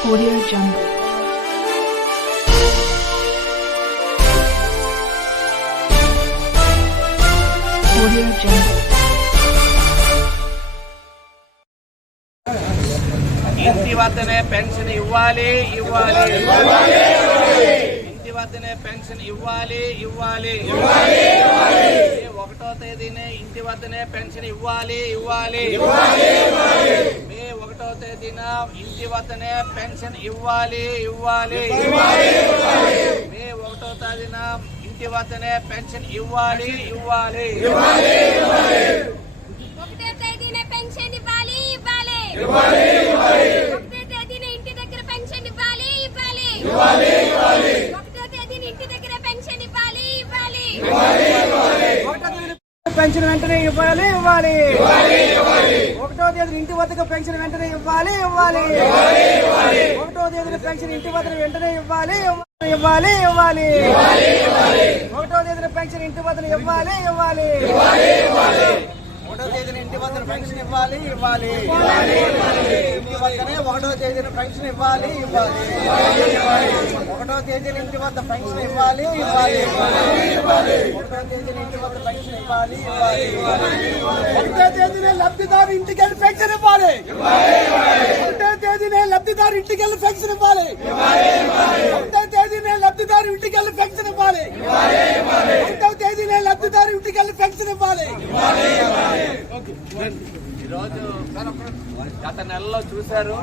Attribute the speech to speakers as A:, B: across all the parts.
A: Audio Jungle. Audio Jungle.
B: ఇంటి వద్దనే pension ఇవ్వాలి. ఇంటి వద్దనే పెన్షన్ ఇవ్వాలి. మే 1వ తేదీనే ఇంటి వద్దనే పెన్షన్ ఇవ్వాలి. మే 1వ తేదీన ఇంటి వద్దనే పెన్షన్ ఇవ్వాలి. మే 1వ తేదీన ఇంటి వద్దనే పెన్షన్ ఇవ్వాలి.
C: ఒకటే తేదీన పెన్షన్ ఇవ్వాలి. ఒకటే తేదీన ఇంటి దగ్గర పెన్షన్ ఇవ్వాలి. ఒకటో తేదీన ఇంటి దగ్గర పెన్షన్ ఇవ్వాలి.
D: పెన్షన్ వెంటనే ఇవ్వాలి. 1వ తేదీ ఇంటి వద్దకు పెన్షన్ వెంటనే ఇవ్వాలి. 1వ తేదీన పెన్షన్ ఇంటి వద్ద వెంటనే ఇవ్వాలి. 1వ తేదీన పెన్షన్ ఇంటి వద్ద ఇవ్వాలి. 1వ తేదీన ఇంటి వద్ద పెన్షన్ ఇవ్వాలి. ఇంటి వద్దనే 1వ తేదీన పెన్షన్ ఇవ్వాలి. 1వ తేదీన ఇంటి వద్ద పెన్షన్ ఇవ్వాలి. 1వ తేదీన ఇంటి వద్ద పెన్షన్ ఇవ్వాలి. 1వ తేదీన లబ్ధిదారు ఇంటికి వెళ్ళి పెన్షన్ ఇవ్వాలి. 1వ తేదీన లబ్ధిదారు ఇంటికి వెళ్ళి పెన్షన్ ఇవ్వాలి. 1వ తేదీన లబ్ధిదారు ఇంటికి వెళ్ళి పెన్షన్ ఇవ్వాలి. 1వ తేదీన లబ్ధిదారు ఇంటికి వెళ్ళి పెన్షన్ ఇవ్వాలి.
B: ఈరోజు గత నెలలో చూశారు,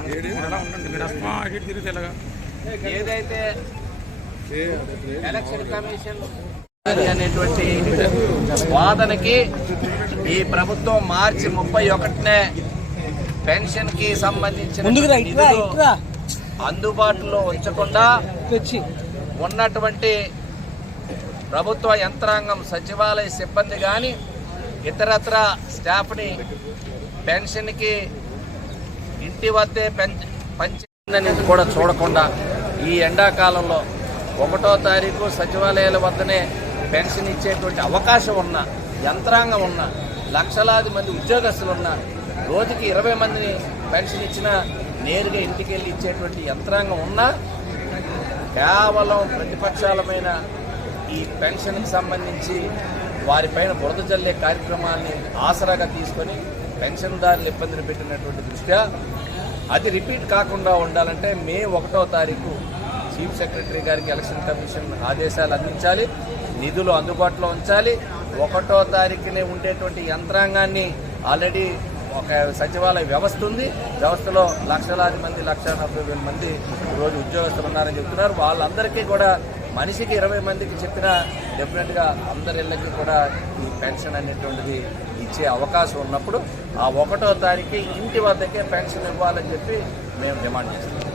B: ఏదైతే ఎలక్షన్ కమిషన్ అనేటువంటి వాదనకి ఈ ప్రభుత్వం మార్చి 31నే పెన్షన్ కి సంబంధించిన నిధులు అందుబాటులో ఉంచకుండా ఉన్నటువంటి ప్రభుత్వ యంత్రాంగం, సచివాలయ సిబ్బంది కానీ ఇతరత్ర స్టాఫ్ని పెన్షన్కి ఇంటి వద్దే పంచిందని కూడా చూడకుండా ఈ ఎండాకాలంలో 1వ తారీఖు సచివాలయాల వద్దనే పెన్షన్ ఇచ్చేటువంటి అవకాశం ఉన్న యంత్రాంగం ఉన్న లక్షలాది మంది ఉద్యోగస్తులు ఉన్న రోజుకి 20 మందిని పెన్షన్ ఇచ్చినా నేరుగా ఇంటికి వెళ్ళి ఇచ్చేటువంటి యంత్రాంగం ఉన్నా కేవలం ప్రతిపక్షాలమైన ఈ పెన్షన్కి సంబంధించి వారిపైన బురద జల్లే కార్యక్రమాన్ని ఆసరాగా తీసుకొని పెన్షన్దారులు ఇబ్బందులు పెట్టినటువంటి దృష్ట్యా అది రిపీట్ కాకుండా ఉండాలంటే మే 1వ తారీఖు చీఫ్ సెక్రటరీ గారికి ఎలక్షన్ కమిషన్ ఆదేశాలు అందించాలి, నిధులు అందుబాటులో ఉంచాలి. 1వ తారీఖునే ఉండేటువంటి యంత్రాంగాన్ని ఆల్రెడీ ఒక సచివాలయ వ్యవస్థ ఉంది. వ్యవస్థలో లక్షలాది మంది, 1,40,000 మంది రోజు ఉద్యోగస్తులు ఉన్నారని చెప్తున్నారు. వాళ్ళందరికీ కూడా మనిషికి 20 మందికి చెప్పినా డెఫినెట్గా అందరి ఇళ్ళకి కూడా ఈ పెన్షన్ అనేటువంటిది ఇచ్చే అవకాశం ఉన్నప్పుడు ఆ 1వ తారీఖు ఇంటి వద్దకే పెన్షన్ ఇవ్వాలని చెప్పి మేము డిమాండ్ చేస్తున్నాం.